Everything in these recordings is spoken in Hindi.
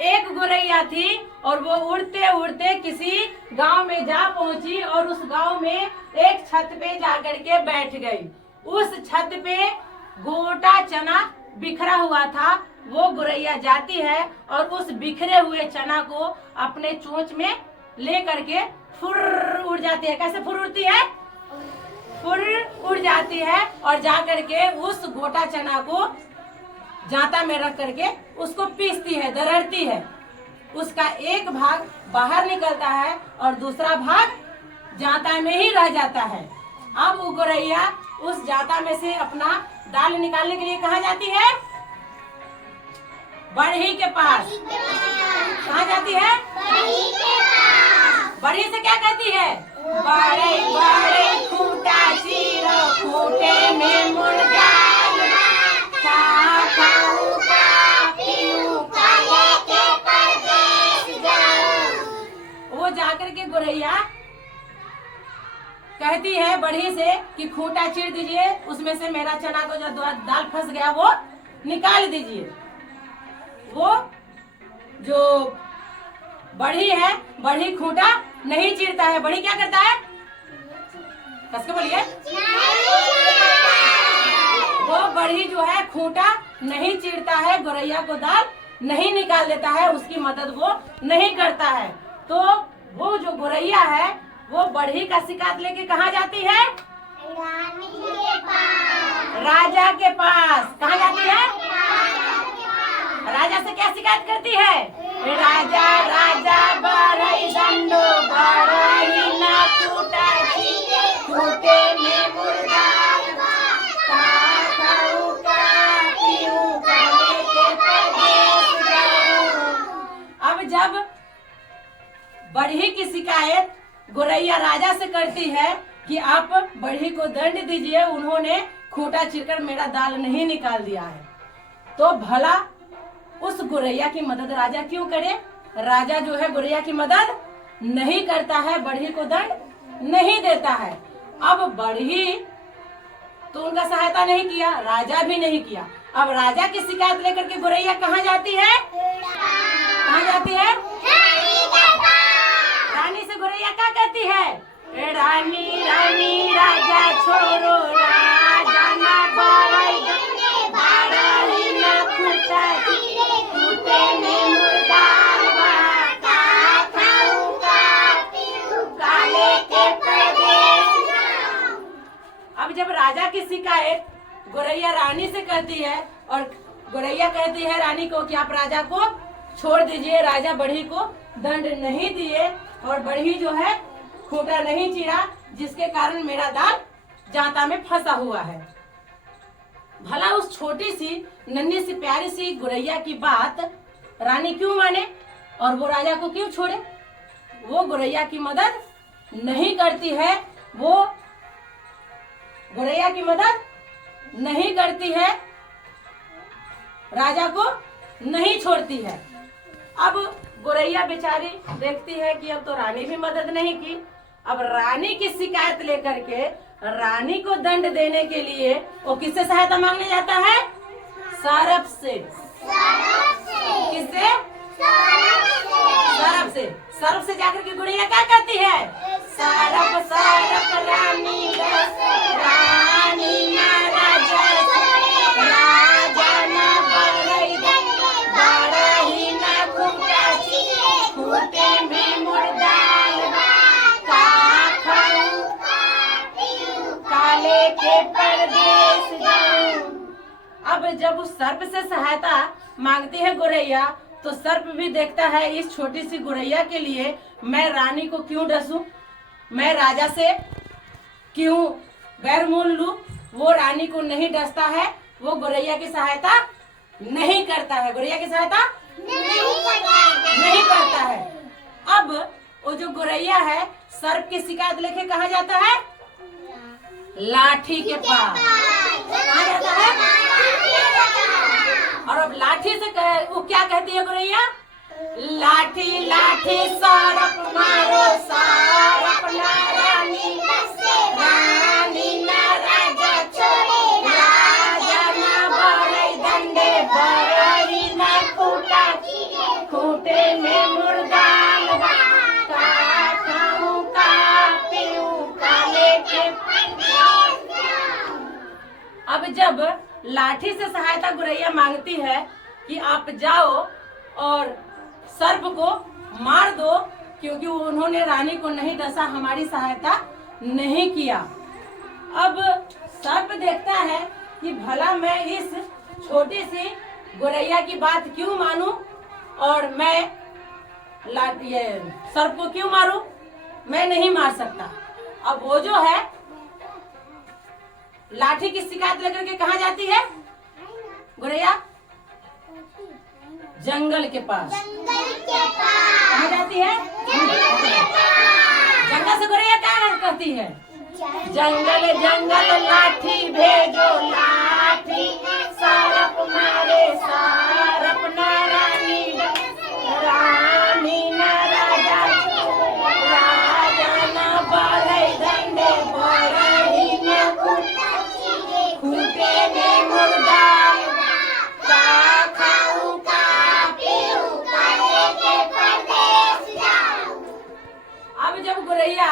एक गोरैया थी और वो उड़ते उड़ते किसी गांव में जा पहुंची और उस गांव में एक छत पे जाकर के बैठ गई। उस छत पे गोटा चना बिखरा हुआ था। वो गोरैया जाती है और उस बिखरे हुए चना को अपने चोंच में ले करके फुर उड़ जाती है। कैसे फुर उड़ती है? फुर उड़ जाती है और जा करके उस गोटा चना को जांता में रख करके उसको पीसती है, दरड़ती है। उसका एक भाग बाहर निकलता है और दूसरा भाग जांता में ही रह जाता है। अब वो गोरैया उस जांता में से अपना दाल निकालने के लिए कहाँ जाती है? बढ़ई के पास। कहाँ जाती है? बढ़ई से क्या कहती है? बड़े बड़े खूंटा चीरो, खूंटे में मुर्गा वो जाकर के गोरैया कहती है बढ़ी से कि खूंटा चीर दीजिए, उसमें से मेरा चना को जो दाल फंस गया वो निकाल दीजिए। वो जो बढ़ी है, बढ़ी खूंटा नहीं चीरता है। बढ़ी क्या करता है? कस के बोलिए। वो बढ़ी जो है खूंटा नहीं चीरता है, गोरैया को दाल नहीं निकाल देता है, उसकी मदद वो नहीं करता है। तो वो जो गोरैया है वो बढ़ी का शिकायत लेके कहाँ जाती है? राजा के पास। कहाँ जाती है? राजा से क्या शिकायत करती है? राजा राजा बढ़ई दंडो, बढ़ई ना खूंटा चीरे, खूंटे में मुर्गा अब जब बढ़ी की शिकायत गोरैया राजा से करती है कि आप बढ़ी को दंड दीजिए, उन्होंने खूंटा चीरकर मेरा दाल नहीं निकाल दिया है, तो भला उस गोरैया की मदद राजा क्यों करे? राजा जो है गोरैया की मदद नहीं करता है, बढ़ी को दंड नहीं देता है। अब बढ़ी तो उनका सहायता नहीं किया, राजा भी नहीं किया। अब राजा की शिकायत लेकर के गोरैया कहाँ जाती है? कहाँ जाती है? रानी से गोरैया क्या कहती है? रानी रानी राजा छोरो, राजा ना बढ़ई बढ़ई ना खूंटा चीरे, खूंटे में मुर्गा काले के प्रदेश। अब जब राजा की शिकायत गोरैया रानी से कहती है और गोरैया कहती है रानी को कि आप राजा को छोड़ दीजिए, राजा बढ़ी को दंड नहीं दिए और बढ़ी जो है खूंटा नहीं चीरा, जिसके कारण मेरा दाल जांता में फंसा हुआ है। भला उस छोटी सी नन्ही सी प्यारी सी गोरैया की बात रानी क्यों माने और वो राजा को क्यों छोड़े? वो गोरैया की मदद नहीं करती है, वो गोरैया की मदद नहीं करती है, राजा को नहीं छोड़ती है। अब गोरैया बेचारी देखती है कि अब तो रानी भी मदद नहीं की। अब रानी की शिकायत लेकर के रानी को दंड देने के लिए वो किससे सहायता मांगने जाता है? सरप से। किससे? सरप से। सरप से जाकर के गोरैया क्या कहती है? सरप सरप रानी रानी ना राजा, राजा ना बढ़ई बढ़ई ना खूंटा चीरे, खूंटे में मुर्गा काले के परदेश जाऊं। अब जब उस सर्प से सहायता मांगती है गोरैया तो सर्प भी देखता है इस छोटी सी गोरैया के लिए मैं रानी को क्यों डसूं, मैं राजा से क्यों गैर मूल लूं। वो रानी को नहीं डसता है, वो गोरैया की सहायता नहीं करता है, गोरैया की सहायता नहीं करता है। अब वो जो गोरैया है सर्प की शिकायत लेके कहाँ जाता है? लाठी के पास। कहाँ जाता है? और अब लाठी से वो क्या कहती है गोरैया? लाठी लाठी सरप मारो, सरप ना रानी रानी ना राजा छोड़े, राजा ना बढ़ई दंडे बढ़ई ना खूंटा खूंटे में मुर्दा लगा, का खाऊं का पीऊं का लेके परदेस जाऊं। अब जब लाठी से सहायता गुरैया मांगती है कि आप जाओ और सर्प को मार दो, क्योंकि उन्होंने रानी को नहीं डसा, हमारी सहायता नहीं किया। अब सर्प देखता है कि भला मैं इस छोटी सी गुरैया की बात क्यों मानूं और मैं ये सर्प को क्यों मारूं, मैं नहीं मार सकता। अब वो जो है लाठी की शिकायत लेकर के कहाँ जाती है गुरैया? जंगल के पास। कहाँ जाती है? जंगल से गुरैया क्या कहती है? जंगल जंगल लाठी भेजो लाठी, सारप मारे सारप ना रानी, रानी ना राजा, राजा ना बाले डंडे, बाले ना खूंटे में मुर्दा, का खाऊं का पीऊं का लेके परदेस जाऊं। अब जब गुरैया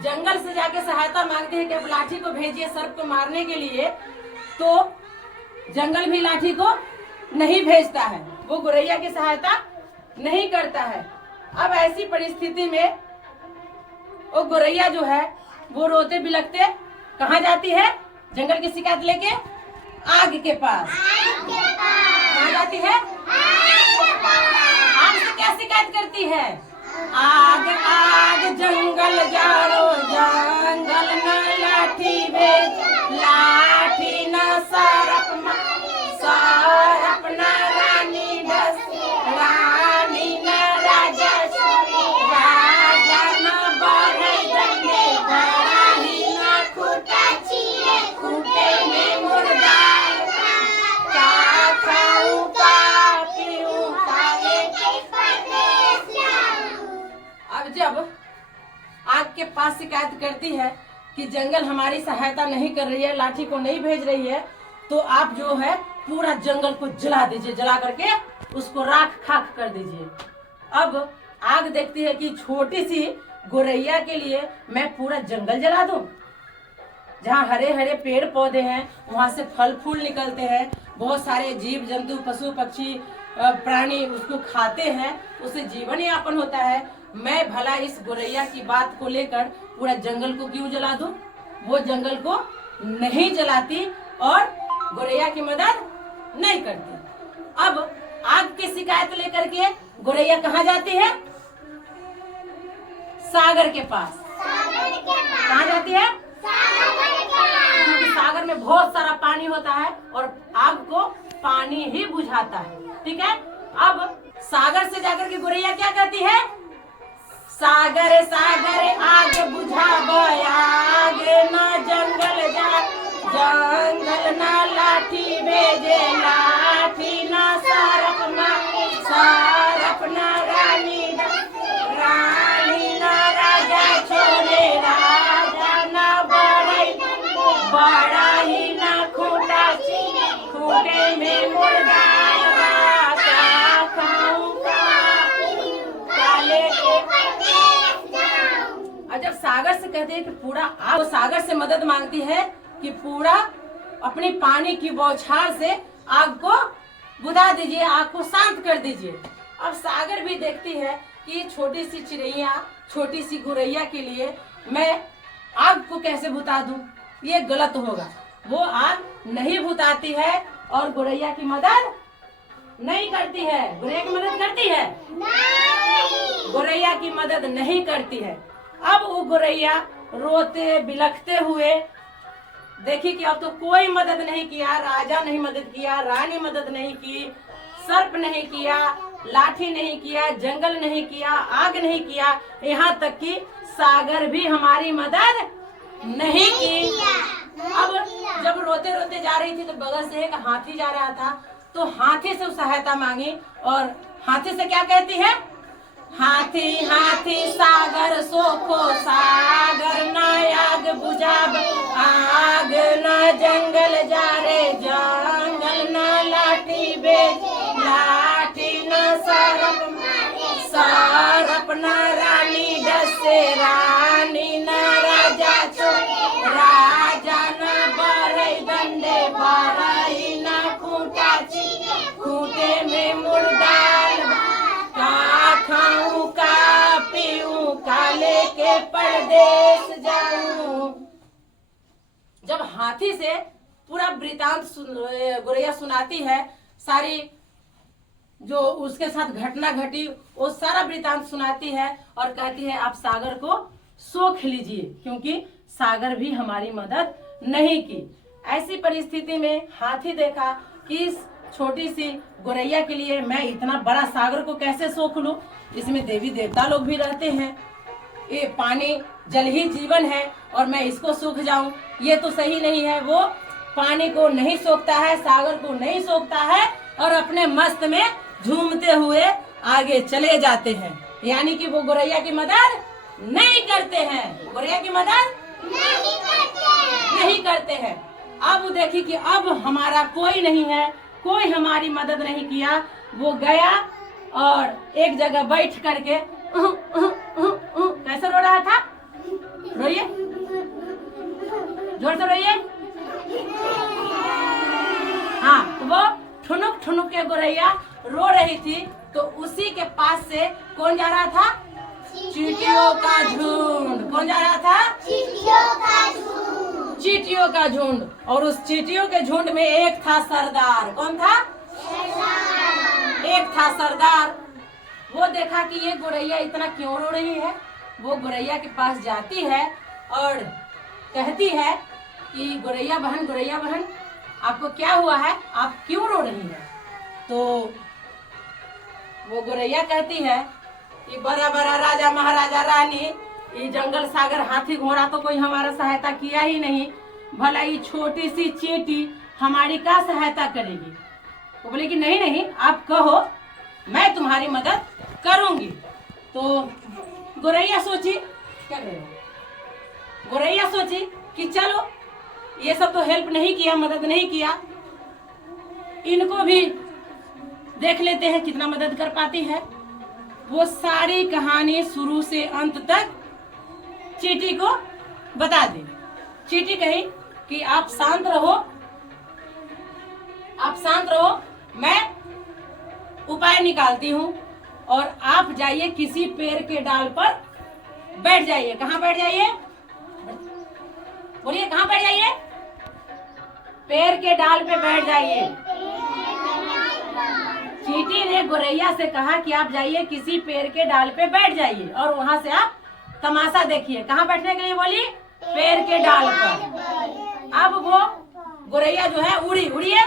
जंगल से जाके सहायता मांगते हैं कि अब लाठी को भेजिए सर्प को मारने के लिए, तो जंगल भी लाठी को नहीं भेजता है, वो गुरैया की सहायता नहीं करता है। अब ऐसी परिस्थिति में वो गुरैया जो है वो रोते बिलखते कहाँ जाती है? जंगल की शिकायत लेके आग के पास। कहाँ जाती है? आग से क्या शिकायत करती है? आग आग जंगल जारो, जंगल न लाठी भेज, लाठी न सारप सारप न रानी डस, रानी न राजा, राजा न बाढ़े डंडे, बाढ़ी न खूंटा चीरे, खूंटे में मुर्दा, का खाऊं का पीऊं का लेके परदेस जाऊं। अब जब आग के पास शिकायत करती है कि जंगल हमारी सहायता नहीं कर रही है, लाठी को नहीं भेज रही है, तो आप जो है पूरा जंगल को जला दीजिए, जला करके उसको राख खाक कर दीजिए। अब आग देखती है कि छोटी सी गुरैया के लिए मैं पूरा जंगल जला दूं, जहाँ हरे हरे पेड़ पौधे हैं, वहां से फल फूल निकलते हैं, बहुत सारे जीव जंतु पशु पक्षी प्राणी उसको खाते हैं, उससे जीवन यापन होता है। मैं भला इस गुरैया की बात को लेकर पूरा जंगल को क्यों जला दूं? वो जंगल को नहीं जलाती और गुरैया की मदद नहीं करती। अब आग की शिकायत लेकर के गुरैया कहाँ जाती है? सागर के पास। कहाँ जाती है? क्योंकि सागर में बहुत सारा पानी होता है और आग को पानी ही बुझाता है, ठीक है। अब सागर से जाकर के गुरैया क्या कहती है? सागर सागर आग बुझाब, आग न जंगल जा, जंगल न लाठी भेजे, लाठी न सारप सारप न रानी, रानी न राजा छोड़े, राजा न बड़ाई, बड़ाई न खूंटा खूंटे में मुर्दा, का खाऊं का लेके। और जब सागर से कहते हैं कि पूरा आग, तो सागर से मदद मांगती है कि पूरा अपनी पानी की बौछार से आग को बुझा दीजिए, आग को शांत कर दीजिए। अब सागर भी देखती है कि छोटी सी चिड़ैया, छोटी सी गुरैया के लिए मैं आग को कैसे बुझा दूं, ये गलत होगा। वो आग नहीं बुझाती है और गुरैया की मदद नहीं करती है। गुरैया की मदद करती है? नहीं। गुरैया की मदद नहीं करती है। अब वो गुरैया रोते बिलखते हुए देखी कि अब तो कोई मदद नहीं किया, राजा नहीं मदद किया, रानी मदद नहीं की, सर्प नहीं किया, लाठी नहीं किया, जंगल नहीं किया, आग नहीं किया, यहाँ तक कि सागर भी हमारी मदद नहीं की। अब जब रोते रोते जा रही थी तो बगल से एक हाथी जा रहा था, तो हाथी से सहायता मांगी और हाथी से क्या कहती है? हाथी हाथी सागर सोखो, सागर न आग बुझाब, आग न जंगल जा रे, जंगल न लाठी भेज, लाठी न सरप परदेश जाऊं। जब हाथी से पूरा वृतांत गोरैया सुनाती है, सारी जो उसके साथ घटना घटी वो सारा वृतांत सुनाती है और कहती है आप सागर को सोख लीजिए, क्योंकि सागर भी हमारी मदद नहीं की। ऐसी परिस्थिति में हाथी देखा कि इस छोटी सी गोरैया के लिए मैं इतना बड़ा सागर को कैसे सोख लूं, इसमें देवी देवता लोग भी रहते हैं, ये पानी जल ही जीवन है और मैं इसको सूख जाऊं, ये तो सही नहीं है। वो पानी को नहीं सोखता है, सागर को नहीं सोखता है और अपने मस्त में झूमते हुए आगे चले जाते हैं। यानी कि वो गोरैया की मदद नहीं करते हैं, गोरैया की मदद नहीं करते हैं। अब देखिए कि अब हमारा कोई नहीं है, कोई हमारी मदद नहीं किया। वो गया और एक जगह बैठ करके कैसे रो रहा था, रोइए जोर से रोइए। हाँ, तो वो ठुनुक ठुनुक के गोरैया रो रही थी, तो उसी के पास से कौन जा रहा था, चींटियों का झुंड। कौन जा रहा था, चींटियों का झुंड। और उस चींटियों के झुंड में एक था सरदार। कौन था, एक था सरदार। वो देखा कि ये गोरैया इतना क्यों रो रही है, वो गोरैया के पास जाती है और कहती है कि गोरैया बहन आपको क्या हुआ है, आप क्यों रो रही हैं। तो वो गोरैया कहती है कि बड़ा बड़ा राजा महाराजा रानी, ये जंगल सागर हाथी घोड़ा तो कोई हमारा सहायता किया ही नहीं, भला ये छोटी सी चींटी हमारी क्या सहायता करेगी। वो बोले कि नहीं आप कहो, मैं तुम्हारी मदद करूंगी। तो गोरैया सोची, क्या करेगा, गोरैया सोची कि चलो ये सब तो हेल्प नहीं किया, मदद नहीं किया, इनको भी देख लेते हैं कितना मदद कर पाती है। वो सारी कहानी शुरू से अंत तक चींटी को बता दी। चींटी कही कि आप शांत रहो, मैं उपाय निकालती हूँ और आप जाइए किसी पेड़ के डाल पर बैठ जाइए। कहाँ बैठ जाइए, बोलिए कहाँ बैठ जाइए, पेड़ के डाल पे बैठ जाइए। चींटी ने गोरैया से कहा कि आप जाइए किसी पेड़ के डाल पे बैठ जाइए और वहां से आप तमाशा देखिए। कहाँ बैठने के लिए बोली, पेड़ के डाल पर। अब वो गोरैया जो है उड़िए,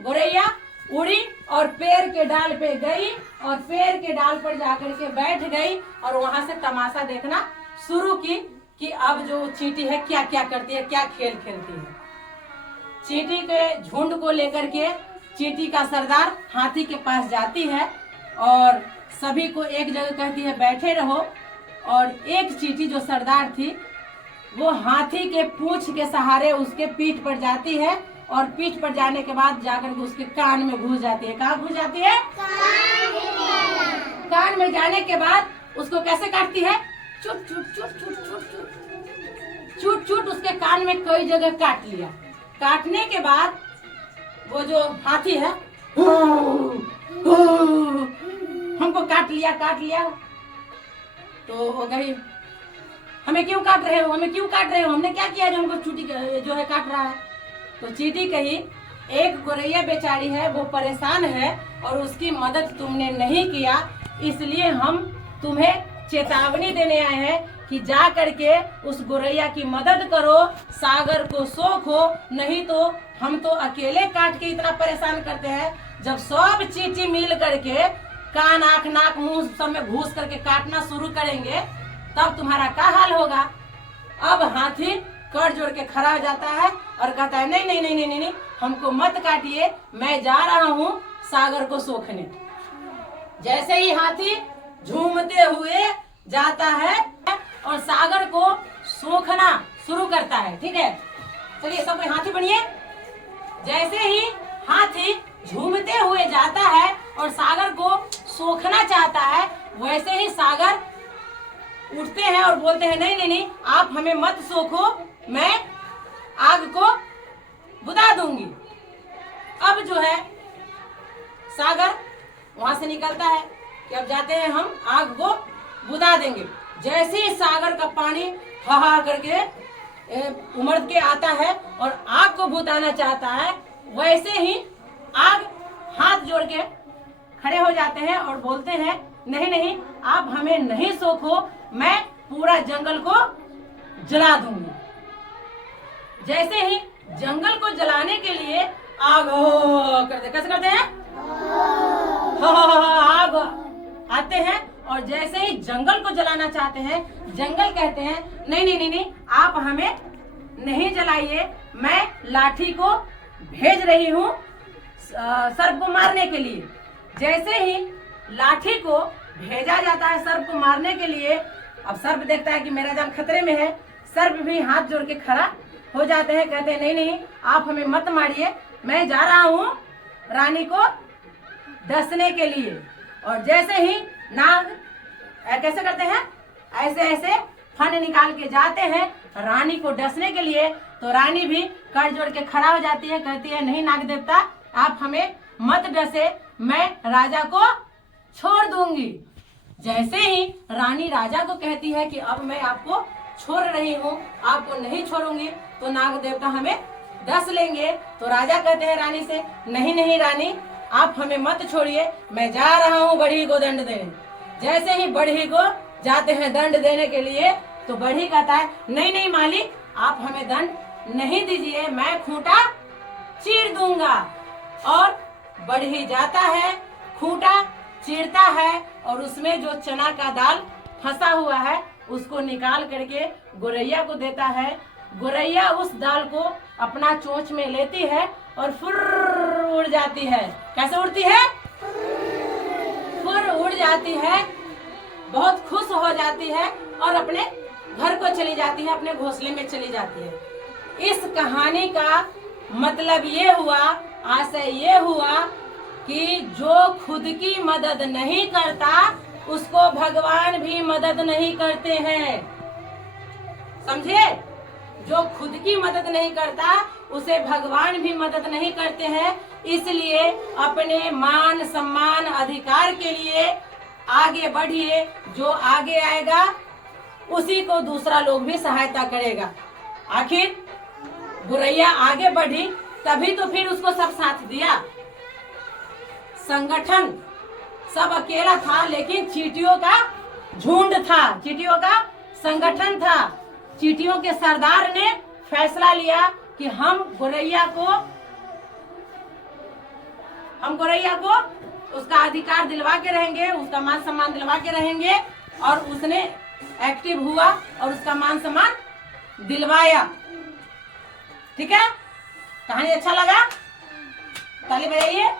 गोरैया उड़ी और पेड़ के डाल पे गई और पेड़ के डाल पर जाकर के बैठ गई और वहां से तमाशा देखना शुरू की कि अब जो चींटी है क्या क्या करती है, क्या खेल खेलती है। चींटी के झुंड को लेकर के चींटी का सरदार हाथी के पास जाती है और सभी को एक जगह कहती है बैठे रहो। और एक चींटी जो सरदार थी वो हाथी के पूंछ के सहारे उसके पीठ पर जाती है और पीठ पर जाने के बाद जाकर के उसके कान में घुस जाती है। कहाँ घुस जाती है, कान में जाने के बाद उसको कैसे काटती है, चुट चुट चुट चुट चुट चुट चुट चुट उसके कान में कई जगह काट लिया। काटने के बाद वो जो हाथी है हमको काट लिया। तो वो कही हमें क्यों काट रहे हो, हमने क्या किया जो हमको चींटी जो है काट रहा है। तो चींटी कही एक गोरैया बेचारी है, वो परेशान है और उसकी मदद तुमने नहीं किया, इसलिए हम तुम्हें चेतावनी देने आए हैं कि जा करके उस गोरैया की मदद करो, सागर को सोखो, नहीं तो हम तो अकेले काट के इतना परेशान करते हैं। जब सब चींटी मिल करके कान आँख नाक मुंह सब में घुस करके काटना शुरू करेंगे तब तुम्हारा क्या हाल होगा। अब हाथी कर जोड़ के खड़ा हो जाता है और कहता है नहीं, हमको मत काटिए, मैं जा रहा हूँ सागर को सोखने। जैसे ही हाथी झूमते हुए जाता है और सागर को सोखना शुरू करता है। ठीक है, चलिए सब हाथी बनिए। जैसे ही हाथी झूमते हुए जाता है और सागर को सोखना चाहता है, वैसे ही सागर उठते हैं और बोलते हैं नहीं, आप हमें मत सोखो, मैं आग को बुझा दूंगी। अब जो है सागर वहां से निकलता है कि अब जाते हैं हम आग को बुझा देंगे। जैसे ही सागर का पानी हा करके उमड़ के आता है और आग को बुताना चाहता है, वैसे ही आग हाथ जोड़ के खड़े हो जाते हैं और बोलते हैं नहीं नहीं, आप हमें नहीं सोखो, मैं पूरा जंगल को जला दूंगी। जैसे ही जंगल को जलाने के लिए आग करते, कैसे करते हैं, आग आते हैं और जैसे ही जंगल को जलाना चाहते हैं, जंगल कहते हैं नहीं नहीं नहीं नहीं, आप हमें नहीं जलाइए, मैं लाठी को भेज रही हूँ सर्प को मारने के लिए। जैसे ही लाठी को भेजा जाता है सर्प को मारने के लिए, अब सर्प देखता है कि मेरा जान खतरे में है, सर्प भी हाथ जोड़ के खड़ा हो जाते हैं, कहते हैं नहीं नहीं, आप हमें मत मारिए, मैं जा रहा हूँ रानी को डसने के लिए। और जैसे ही नाग कैसे करते हैं, ऐसे ऐसे फन निकाल के जाते हैं रानी को डसने के लिए, तो रानी भी कर जोड़ के खड़ा हो जाती है, कहती है नहीं नाग देवता, आप हमें मत डसे, मैं राजा को छोड़ दूंगी। जैसे ही रानी राजा को कहती है कि अब मैं आपको छोड़ रही हूँ, आपको नहीं छोड़ूंगी, तो नाग देवता हमें डस लेंगे। तो राजा कहते हैं रानी से नहीं नहीं रानी, आप हमें मत छोड़िए, मैं जा रहा हूँ बढ़ी को दंड देने। जैसे ही बढ़ी को जाते हैं दंड देने के लिए, तो बढ़ी कहता है नहीं नहीं मालिक, आप हमें दंड नहीं दीजिए, मैं खूंटा चीर दूंगा। और बढ़ी जाता है, खूंटा चीरता है और उसमें जो चना का दाल फंसा हुआ है उसको निकाल करके गोरैया को देता है। गोरैया उस दाल को अपना चोंच में लेती है और फुर्र उड़ जाती है। कैसे उड़ती है, फुर्र उड़ जाती है, बहुत खुश हो जाती है और अपने घर को चली जाती है, अपने घोंसले में चली जाती है। इस कहानी का मतलब ये हुआ, आशय ये हुआ कि जो खुद की मदद नहीं करता उसको भगवान भी मदद नहीं करते हैं। समझे, जो खुद की मदद नहीं करता उसे भगवान भी मदद नहीं करते हैं। इसलिए अपने मान सम्मान अधिकार के लिए आगे बढ़िए, जो आगे आएगा उसी को दूसरा लोग भी सहायता करेगा। आखिर गोरैया आगे बढ़ी तभी तो फिर उसको सब साथ दिया। संगठन सब अकेला था, लेकिन चींटियों का झुंड था, चींटियों का संगठन था। चींटियों के सरदार ने फैसला लिया कि हम गोरैया को उसका अधिकार दिलवा के रहेंगे, उसका मान सम्मान दिलवा के रहेंगे। और उसने एक्टिव हुआ और उसका मान सम्मान दिलवाया। ठीक है, कहानी अच्छा लगा, ताली बजाइए।